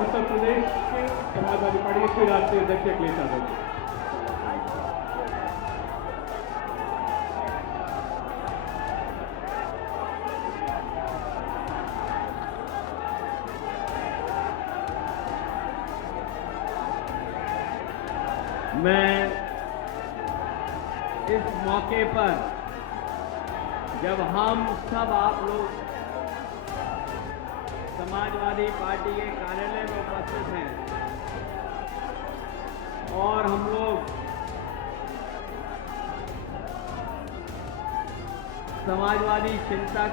उत्तर प्रदेश के समाजवादी पार्टी के राष्ट्रीय अध्यक्ष अखिलेश यादव जी। मैं इस मौके पर जब हम सब आप लोग समाजवादी पार्टी के कार्यालय में उपस्थित हैं और हम लोग समाजवादी चिंतक,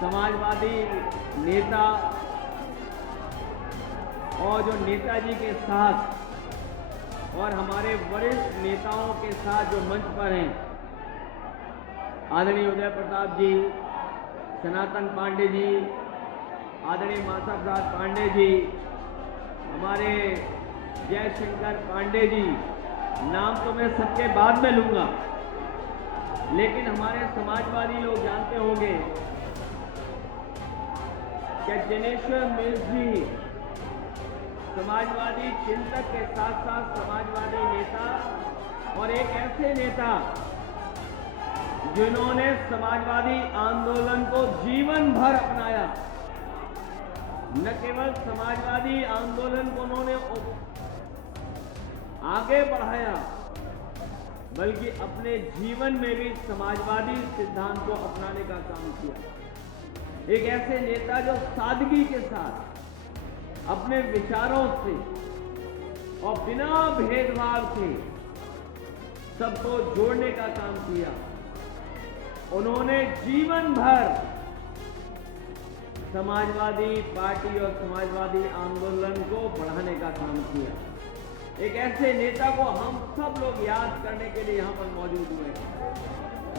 समाजवादी नेता और जो नेताजी के साथ और हमारे वरिष्ठ नेताओं के साथ जो मंच पर हैं, आदरणीय उदय प्रताप जी, सनातन पांडे जी, आदरणीय माधव प्रसाद पांडे जी, हमारे जयशंकर पांडे जी, नाम तो मैं सबके बाद में लूंगा, लेकिन हमारे समाजवादी लोग जानते होंगे कि जनेश्वर मिश्र जी समाजवादी चिंतक के साथ साथ समाजवादी नेता और एक ऐसे नेता जिन्होंने समाजवादी आंदोलन को जीवन भर अपनाया। न केवल समाजवादी आंदोलन को उन्होंने आगे बढ़ाया, बल्कि अपने जीवन में भी समाजवादी सिद्धांत को अपनाने का काम किया। एक ऐसे नेता जो सादगी के साथ अपने विचारों से और बिना भेदभाव से सबको जोड़ने का काम किया। उन्होंने जीवन भर समाजवादी पार्टी और समाजवादी आंदोलन को बढ़ाने का काम किया। एक ऐसे नेता को हम सब लोग याद करने के लिए यहां पर मौजूद हुए हैं।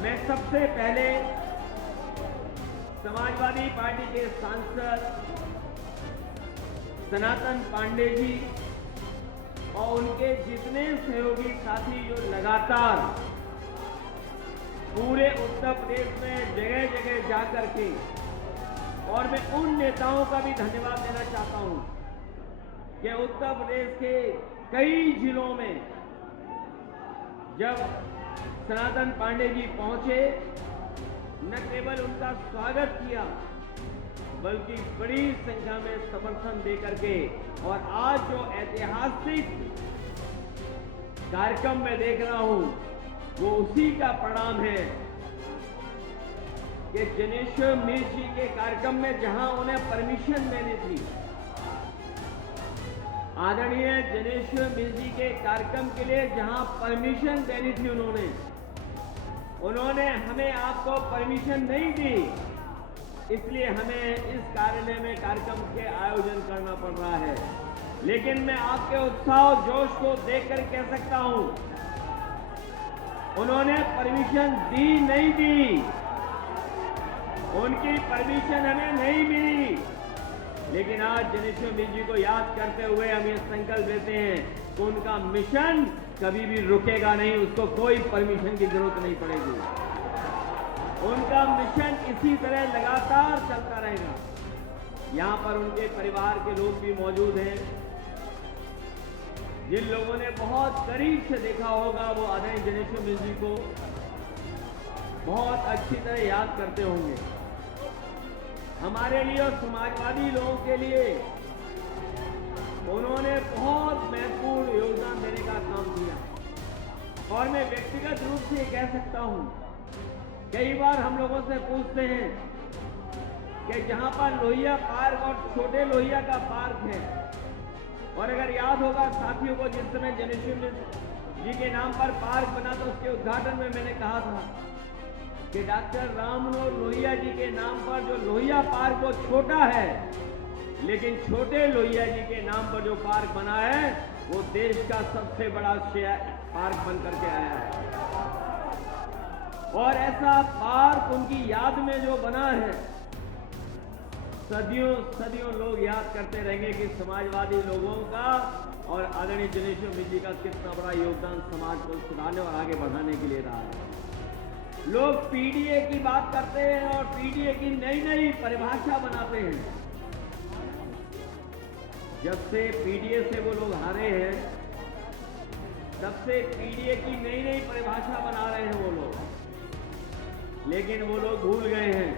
मैं सबसे पहले समाजवादी पार्टी के सांसद सनातन पांडे जी और उनके जितने सहयोगी साथी जो लगातार पूरे उत्तर प्रदेश में जगह जगह जाकर के, और मैं उन नेताओं का भी धन्यवाद देना चाहता हूं कि उत्तर प्रदेश के कई जिलों में जब सनातन पांडे जी पहुंचे, न केवल उनका स्वागत किया बल्कि बड़ी संख्या में समर्थन देकर के, और आज जो ऐतिहासिक कार्यक्रम मैं देख रहा हूं वो उसी का परिणाम है कि जनेश्वर मिश्र जी के कार्यक्रम में जहां उन्हें परमिशन देनी थी, आदरणीय जनेश्वर मिश्र जी के कार्यक्रम के लिए जहां परमिशन देनी थी उन्होंने हमें आपको परमिशन नहीं दी, इसलिए हमें इस कार्यालय में कार्यक्रम के आयोजन करना पड़ रहा है। लेकिन मैं आपके उत्साह और जोश को देखकर कह सकता हूं, उन्होंने परमिशन दी नहीं दी, उनकी परमिशन हमें नहीं मिली। लेकिन आज जनेश्वर मिश्र जी को याद करते हुए हम ये संकल्प लेते हैं कि उनका मिशन कभी भी रुकेगा नहीं, उसको कोई परमिशन की जरूरत नहीं पड़ेगी। उनका मिशन इसी तरह लगातार चलता रहेगा। यहां पर उनके परिवार के लोग भी मौजूद हैं। जिन लोगों ने बहुत करीब से देखा होगा वो आदरणीय जनेश्वर मिश्र जी को बहुत अच्छी तरह याद करते होंगे। हमारे लिए और समाजवादी लोगों के लिए उन्होंने बहुत महत्वपूर्ण योगदान देने का काम किया। और मैं व्यक्तिगत रूप से कह सकता हूं, कई बार हम लोगों से पूछते हैं कि जहां पर लोहिया पार्क और छोटे लोहिया का पार्क है, और अगर याद होगा साथियों को, जिस समय जनेश्वर मिश्र जी के नाम पर पार्क बना तो उसके उद्घाटन में मैंने कहा था कि डॉक्टर राम मनोहर लोहिया जी के नाम पर जो लोहिया पार्क वो छोटा है, लेकिन छोटे लोहिया जी के नाम पर जो पार्क बना है वो देश का सबसे बड़ा पार्क बन करके आया है। और ऐसा पार्क उनकी याद में जो बना है, सदियों सदियों लोग याद करते रहेंगे कि समाजवादी लोगों का और आदरणीय जनेश्वर मिश्र जी का कितना बड़ा योगदान समाज को सुधारने और आगे बढ़ाने के लिए रहा है। लोग पीडीए की बात करते हैं और पीडीए की नई नई परिभाषा बनाते हैं। जब से पीडीए से वो लोग हारे हैं, तब से पीडीए की नई नई परिभाषा बना रहे हैं वो लोग। लेकिन वो लोग भूल गए हैं,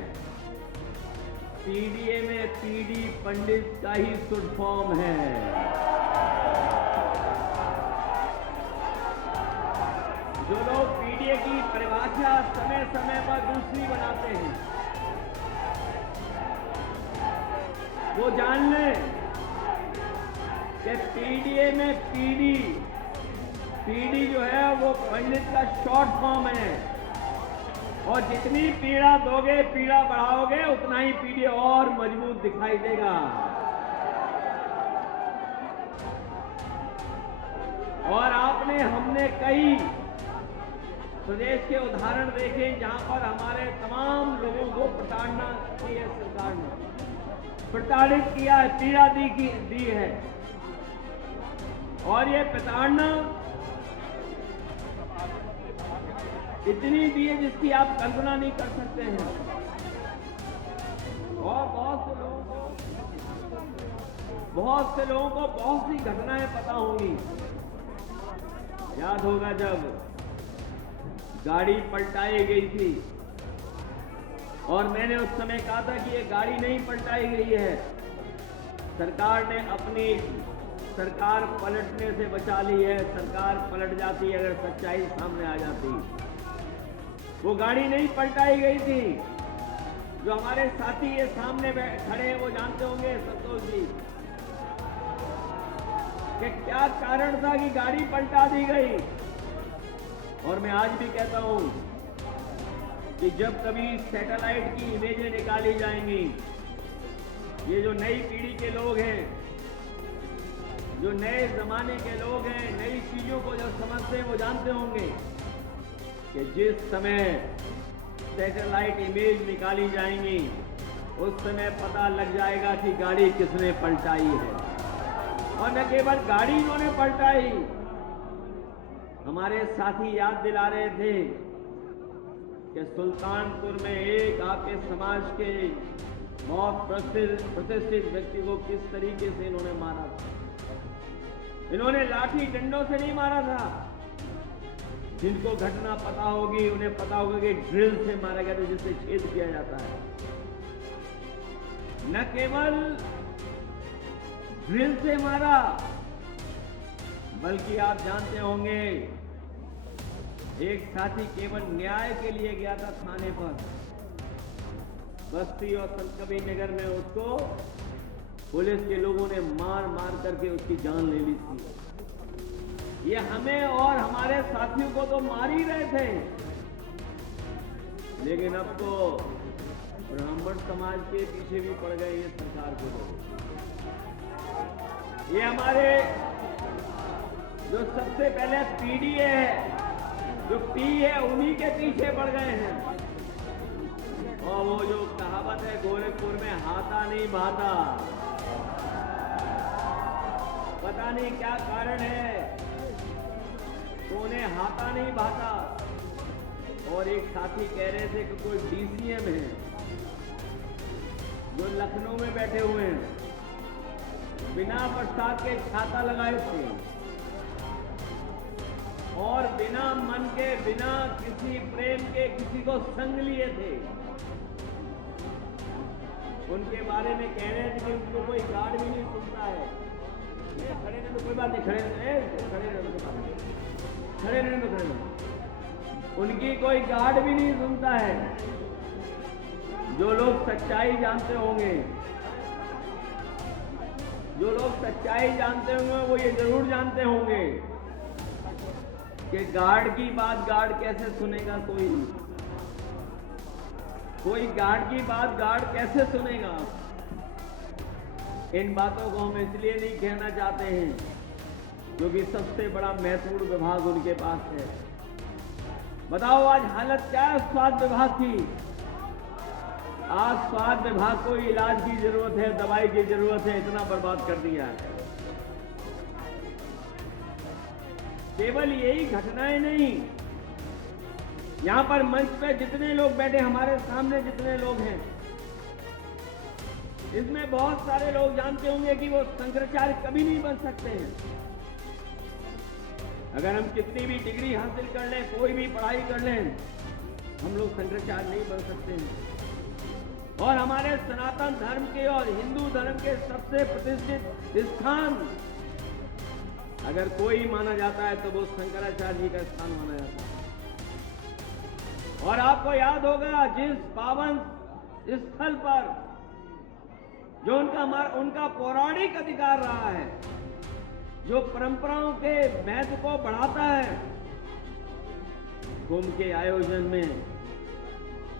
पीडीए में पीडी पंडित का ही शुद्ध फॉर्म है। जो लोग पीडीए की परिभाषा समय समय पर दूसरी बनाते हैं, वो जान लें कि पीडीए में पीडी जो है वो पंडित का शॉर्ट फॉर्म है, और जितनी पीड़ा दोगे, पीड़ा बढ़ाओगे, उतना ही पीडीए और मजबूत दिखाई देगा। और हमने कई प्रदेश के उदाहरण देखे जहां पर हमारे तमाम लोगों को प्रताड़ना की है, सरकार ने प्रताड़ित किया है, पीड़ा दी है। और ये प्रताड़ना इतनी दी है जिसकी आप कल्पना नहीं कर सकते हैं। और बहुत से लोगों को बहुत सी घटनाएं पता होंगी। याद होगा जब गाड़ी पलटाई गई थी, और मैंने उस समय कहा था कि ये गाड़ी नहीं पलटाई गई है, सरकार ने अपनी सरकार पलटने से बचा ली है। सरकार पलट जाती अगर सच्चाई सामने आ जाती। वो गाड़ी नहीं पलटाई गई थी। जो हमारे साथी ये सामने खड़े हैं वो जानते होंगे, संतोष जी, कि क्या कारण था कि गाड़ी पलटा दी गई। और मैं आज भी कहता हूं कि जब कभी सैटेलाइट की इमेजें निकाली जाएंगी, ये जो नई पीढ़ी के लोग हैं, जो नए जमाने के लोग हैं, नई चीजों को जब समझते हैं वो जानते होंगे कि जिस समय सैटेलाइट इमेज निकाली जाएंगी, उस समय पता लग जाएगा कि गाड़ी किसने पलटाई है। और न केवल गाड़ी इन्होंने पलटाई, हमारे साथी याद दिला रहे थे कि सुल्तानपुर में एक आपके समाज के बहुत प्रतिष्ठित व्यक्ति को किस तरीके से इन्होंने मारा था। इन्होंने लाठी डंडों से नहीं मारा था। जिनको घटना पता होगी उन्हें पता होगा कि ड्रिल से मारा गया था, जिससे छेद किया जाता है। न केवल ड्रिल से मारा, बल्कि आप जानते होंगे एक साथी केवल न्याय के लिए गया था थाने पर, बस्ती और संतकबीर नगर में उसको पुलिस के लोगों ने मार मार करके उसकी जान ले ली थी। ये हमें और हमारे साथियों को तो मार ही रहे थे, लेकिन अब तो ब्राह्मण समाज के पीछे भी पड़ गए ये सरकार के लोग। ये हमारे जो सबसे पहले पीडीए है, जो पी है, उन्हीं के पीछे पड़ गए हैं। और वो जो कहावत है गोरखपुर में, हाथा नहीं भाता, पता नहीं क्या कारण है तो उन्हें हाथा नहीं भाता। और एक साथी कह रहे थे कि कोई डीसीएम है जो लखनऊ में बैठे हुए हैं, बिना बरसात के छाता लगाए थे और बिना मन के, बिना किसी प्रेम के किसी को संग लिए थे। उनके बारे में कह रहे थे कि उनको कोई गार्ड भी नहीं सुनता है। खड़े रहने तो कोई बात नहीं, खड़े रहने तो खड़े रहने। उनकी कोई गार्ड भी नहीं सुनता है। जो लोग सच्चाई जानते होंगे, जो लोग सच्चाई जानते होंगे वो ये जरूर जानते होंगे कि गार्ड की बात गार्ड कैसे सुनेगा। कोई गार्ड की बात गार्ड कैसे सुनेगा। इन बातों को हम इसलिए नहीं कहना चाहते हैं क्योंकि सबसे बड़ा महत्वपूर्ण विभाग उनके पास है। बताओ आज हालत क्या है स्वास्थ्य विभाग की। आज स्वास्थ्य विभाग को इलाज की जरूरत है, दवाई की जरूरत है, इतना बर्बाद कर दिया है। केवल यही घटनाएं नहीं, यहां पर मंच पे जितने लोग बैठे, हमारे सामने जितने लोग हैं, इसमें बहुत सारे लोग जानते होंगे कि वो शंकराचार्य कभी नहीं बन सकते हैं। अगर हम कितनी भी डिग्री हासिल कर लें, कोई भी पढ़ाई कर लें, हम लोग शंकराचार्य नहीं बन सकते हैं। और हमारे सनातन धर्म के और हिंदू धर्म के सबसे प्रतिष्ठित स्थान अगर कोई माना जाता है तो वो शंकराचार्य जी का स्थान माना जाता है। और आपको याद होगा जिस पावन स्थल पर जो उनका पौराणिक अधिकार रहा है, जो परंपराओं के महत्व को बढ़ाता है, कुंभ के आयोजन में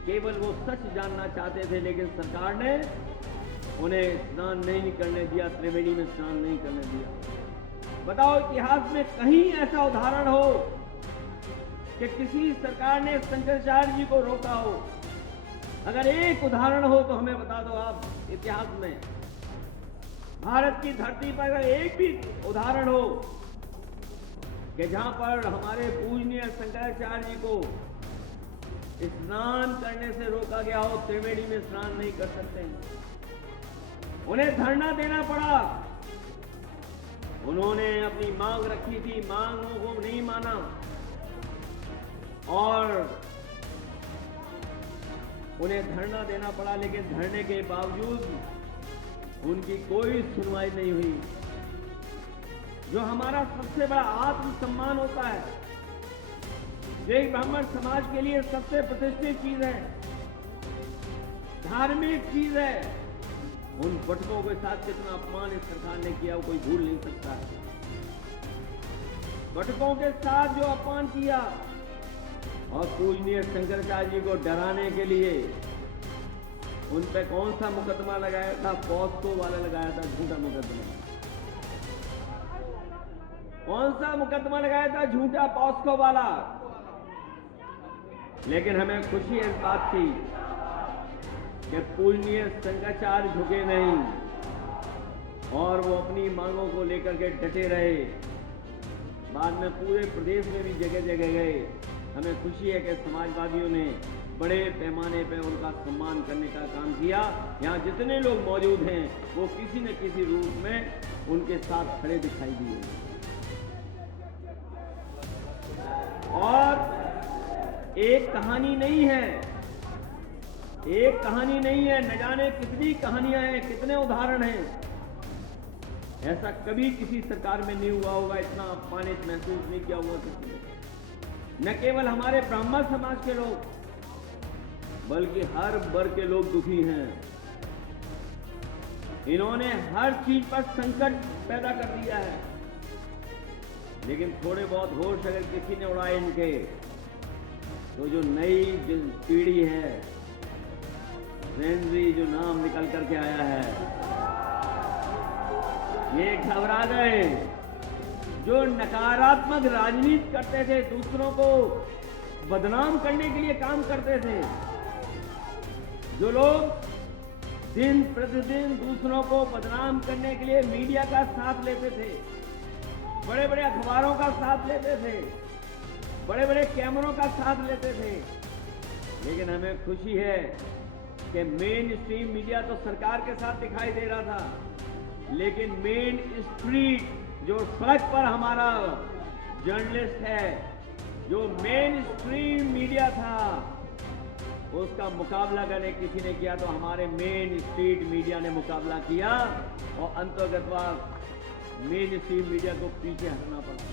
केवल वो सच जानना चाहते थे, लेकिन सरकार ने उन्हें स्नान नहीं करने दिया, त्रिवेणी में स्नान नहीं करने दिया। बताओ इतिहास में कहीं ऐसा उदाहरण हो कि किसी सरकार ने शंकराचार्य जी को रोका हो? अगर एक उदाहरण हो तो हमें बता दो आप। इतिहास में भारत की धरती पर अगर एक भी उदाहरण हो कि जहां पर हमारे पूजनीय शंकराचार्य जी को स्नान करने से रोका गया हो, त्रिवेणी में स्नान नहीं कर सकते, उन्हें धरना देना पड़ा। उन्होंने अपनी मांग रखी थी, मांगों को नहीं माना और उन्हें धरना देना पड़ा, लेकिन धरने के बावजूद उनकी कोई सुनवाई नहीं हुई। जो हमारा सबसे बड़ा आत्मसम्मान होता है, जो एक ब्राह्मण समाज के लिए सबसे प्रतिष्ठित चीज है, धार्मिक चीज है, उन बटकों के साथ कितना अपमान इस सरकार ने किया वो कोई भूल नहीं सकता है। बटकों के साथ जो अपमान किया और पूजनीय शंकराचार्य जी को डराने के लिए उन पे कौन सा मुकदमा लगाया था? पॉस्को वाला लगाया था, झूठा मुकदमा। कौन सा मुकदमा लगाया था? झूठा पॉस्को वाला। लेकिन हमें खुशी इस बात की कि पूजनीय शंकराचार्य झुके नहीं और वो अपनी मांगों को लेकर के डटे रहे। बाद में पूरे प्रदेश में भी जगह जगह गए। हमें खुशी है कि समाजवादियों ने बड़े पैमाने पर उनका सम्मान करने का काम किया। यहाँ जितने लोग मौजूद हैं वो किसी न किसी रूप में उनके साथ खड़े दिखाई दिए। और एक कहानी नहीं है, एक कहानी नहीं है, न जाने कितनी कहानियां हैं, कितने उदाहरण हैं। ऐसा कभी किसी सरकार में नहीं हुआ होगा, इतना अपमानित महसूस नहीं किया हुआ किसी ने। न केवल हमारे ब्राह्मण समाज के लोग बल्कि हर वर्ग के लोग दुखी हैं। इन्होंने हर चीज पर संकट पैदा कर दिया है, लेकिन थोड़े बहुत होश अगर किसी ने उड़ाए इनके, तो जो नई पीढ़ी है, जेनजी जो नाम निकल करके आया है, ये घबरा गए। जो नकारात्मक राजनीति करते थे, दूसरों को बदनाम करने के लिए काम करते थे, जो लोग दिन प्रतिदिन दूसरों को बदनाम करने के लिए मीडिया का साथ लेते थे, बड़े बड़े अखबारों का साथ लेते थे, बड़े बड़े कैमरों का साथ लेते थे। लेकिन हमें खुशी है कि मेन स्ट्रीम मीडिया तो सरकार के साथ दिखाई दे रहा था, लेकिन मेन स्ट्रीट जो सड़क पर हमारा जर्नलिस्ट है, जो मेन स्ट्रीम मीडिया था, उसका मुकाबला करने किसी ने किया तो हमारे मेन स्ट्रीट मीडिया ने मुकाबला किया और अंतर्गतवाद मेन स्ट्रीम मीडिया को पीछे हटना पड़ा।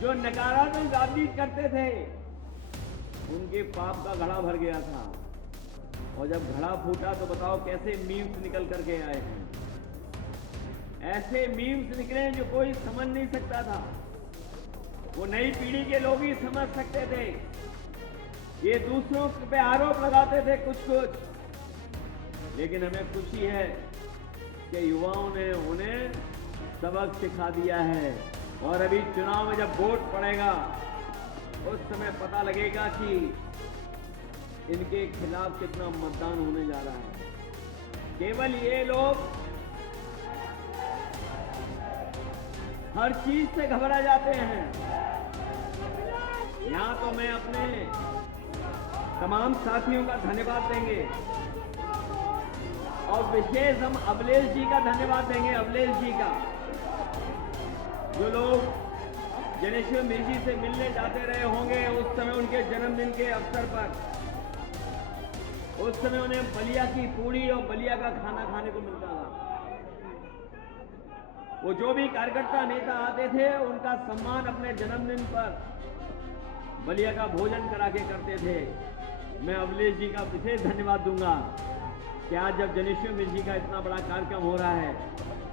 जो नकारात्मक राजनीति करते थे उनके पाप का घड़ा भर गया था, और जब घड़ा फूटा तो बताओ कैसे मीम्स निकल करके आए हैं। ऐसे मीम्स निकले जो कोई समझ नहीं सकता था, वो नई पीढ़ी के लोग ही समझ सकते थे। ये दूसरों पे आरोप लगाते थे कुछ कुछ, लेकिन हमें खुशी है कि युवाओं ने उन्हें सबक सिखा दिया है। और अभी चुनाव में जब वोट पड़ेगा उस समय पता लगेगा कि इनके खिलाफ कितना मतदान होने जा रहा है। केवल ये लोग हर चीज से घबरा जाते हैं। यहां तो मैं अपने तमाम साथियों का धन्यवाद देंगे और विशेष हम अवलेश जी का धन्यवाद देंगे, अवलेश जी का, जो लोग जनेश्वर मिर्जी से मिलने जाते रहे होंगे उस समय उनके जन्मदिन के अवसर पर, उस समय उन्हें बलिया की पूड़ी और बलिया का खाना खाने को मिलता था। वो जो भी कार्यकर्ता नेता आते थे उनका सम्मान अपने जन्मदिन पर बलिया का भोजन करा के करते थे। मैं अवलेश जी का विशेष धन्यवाद दूंगा कि आज जब जनेश्वर मिर्जी का इतना बड़ा कार्यक्रम हो रहा है,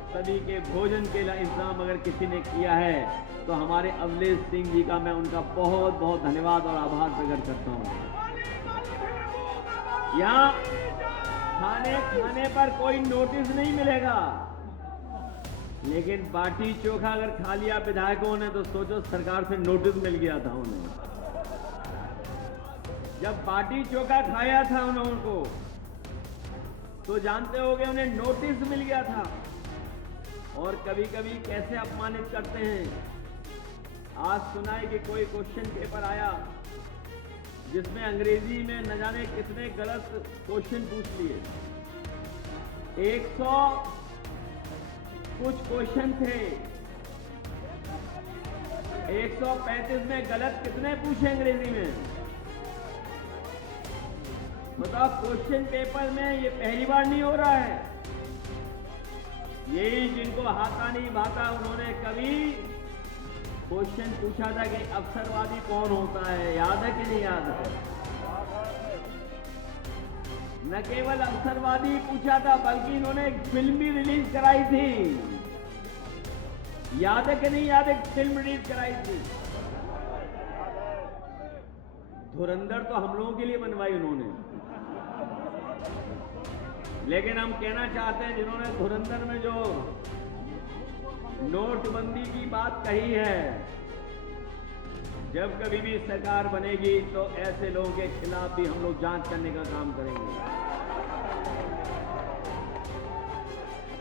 सभी के भोजन के इंतजाम अगर किसी ने किया है तो हमारे अवलेश सिंह जी का मैं उनका बहुत बहुत धन्यवाद और आभार प्रकट करता हूं। यहाँ खाने पर कोई नोटिस नहीं मिलेगा, लेकिन बाटी चोखा अगर खा लिया विधायकों ने तो सोचो सरकार से नोटिस मिल गया था उन्हें। जब बाटी चोखा खाया था उनको तो जानते होंगे उन्हें नोटिस मिल गया था। और कभी कभी कैसे अपमानित करते हैं। आज सुना है कि कोई क्वेश्चन पेपर आया जिसमें अंग्रेजी में न जाने कितने गलत क्वेश्चन पूछ लिए। 100 कुछ क्वेश्चन थे, 135 में गलत कितने पूछे अंग्रेजी में? बताओ, क्वेश्चन पेपर में ये पहली बार नहीं हो रहा है। यही जिनको हाथा नहीं भाता उन्होंने कभी क्वेश्चन पूछा था कि अवसरवादी कौन होता है, याद है कि नहीं याद है? न केवल अवसरवादी पूछा था बल्कि इन्होंने एक फिल्म भी रिलीज कराई थी, याद है कि नहीं याद? एक फिल्म रिलीज कराई थी। धुरंधर तो हम लोगों के लिए बनवाई उन्होंने, लेकिन हम कहना चाहते हैं जिन्होंने धुरंधर में जो नोटबंदी की बात कही है, जब कभी भी सरकार बनेगी तो ऐसे लोगों के खिलाफ भी हम लोग जांच करने का काम करेंगे।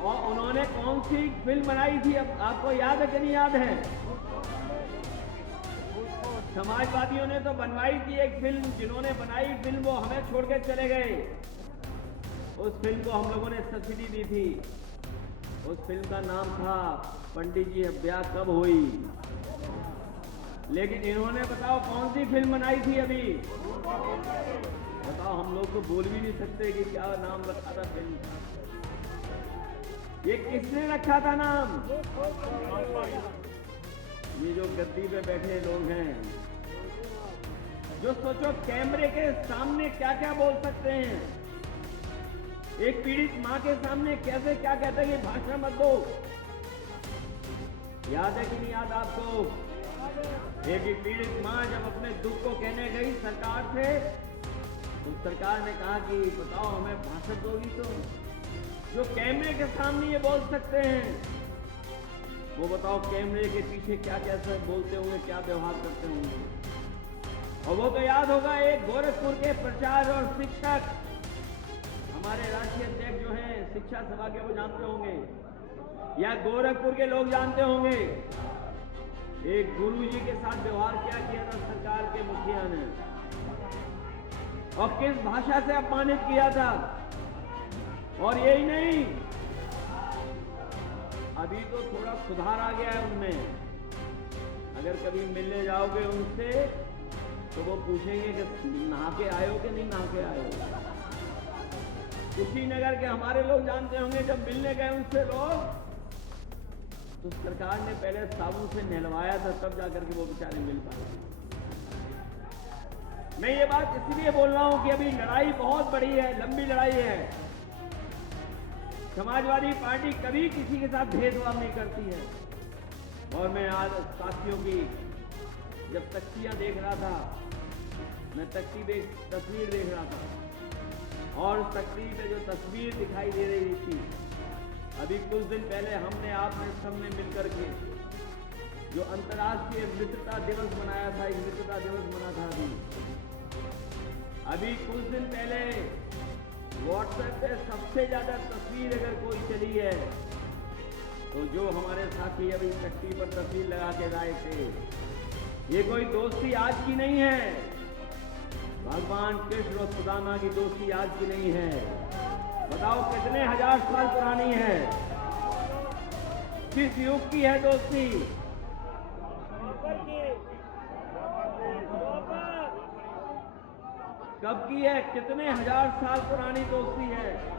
और उन्होंने कौन सी फिल्म बनाई थी, अब आपको याद है कि नहीं याद है? समाजवादियों ने तो बनवाई थी एक फिल्म, जिन्होंने बनाई फिल्म वो हमें छोड़ के चले गए। उस फिल्म को हम लोगों ने सब्सिडी दी थी। उस फिल्म का नाम था पंडित जी ब्याह कब हुई। लेकिन इन्होंने बताओ कौन सी फिल्म बनाई थी अभी? बताओ, हम लोग तो बोल भी नहीं सकते कि क्या नाम रखा था फिल्म का। ये किसने रखा था नाम? ये जो गद्दी पे बैठे लोग हैं, जो सोचो कैमरे के सामने क्या क्या बोल सकते हैं। एक पीड़ित मां के सामने कैसे क्या कहते हैं कि भाषण मत दो। याद है कि नहीं याद आपको? एक पीड़ित मां जब अपने दुख को कहने गई सरकार से, तो सरकार ने कहा कि बताओ हमें भाषण दोगी तो? जो कैमरे के सामने ये बोल सकते हैं, वो बताओ कैमरे के पीछे क्या कैसे बोलते होंगे, क्या व्यवहार करते होंगे। और वो तो याद होगा, एक गोरखपुर के प्रचार और शिक्षक, हमारे राष्ट्रीय अध्यक्ष जो हैं शिक्षा सभा के, वो जानते होंगे, या गोरखपुर के लोग जानते होंगे, एक गुरुजी के साथ व्यवहार क्या किया था सरकार के मुखिया ने, और किस भाषा से अपमानित किया था। और यही नहीं, अभी तो थोड़ा सुधार आ गया है उनमें। अगर कभी मिलने जाओगे उनसे तो वो पूछेंगे कि नहा के आए हो कि नहीं नहा के आए हो। कुशीनगर के हमारे लोग जानते होंगे, जब मिलने गए उनसे लोग, तो सरकार ने पहले साबुन से नहलवाया था, तब जाकर के वो बेचारे मिल पाए। मैं ये बात इसलिए बोल रहा हूं कि अभी लड़ाई बहुत बड़ी है, लंबी लड़ाई है। समाजवादी पार्टी कभी किसी के साथ भेदभाव नहीं करती है। और मैं आज साथियों की जब तख्तियां देख रहा था, मैं तख्ती पे तस्वीर देख रहा था, और तख्ती पे जो तस्वीर दिखाई दे रही थी, अभी कुछ दिन पहले हमने आपने सबने मिलकर के जो अंतर्राष्ट्रीय मित्रता दिवस मनाया था, एक मित्रता दिवस मना था। अभी कुछ दिन पहले व्हाट्सएप पे सबसे ज्यादा तस्वीर अगर कोई चली है तो जो हमारे साथी अभी तख्ती पर तस्वीर लगा के लाए थे, ये कोई दोस्ती आज की नहीं है। भगवान कृष्ण और सुदामा की दोस्ती आज की नहीं है। बताओ कितने हजार साल पुरानी है, किस युग की है दोस्ती? कब की है, कितने हजार साल पुरानी दोस्ती है?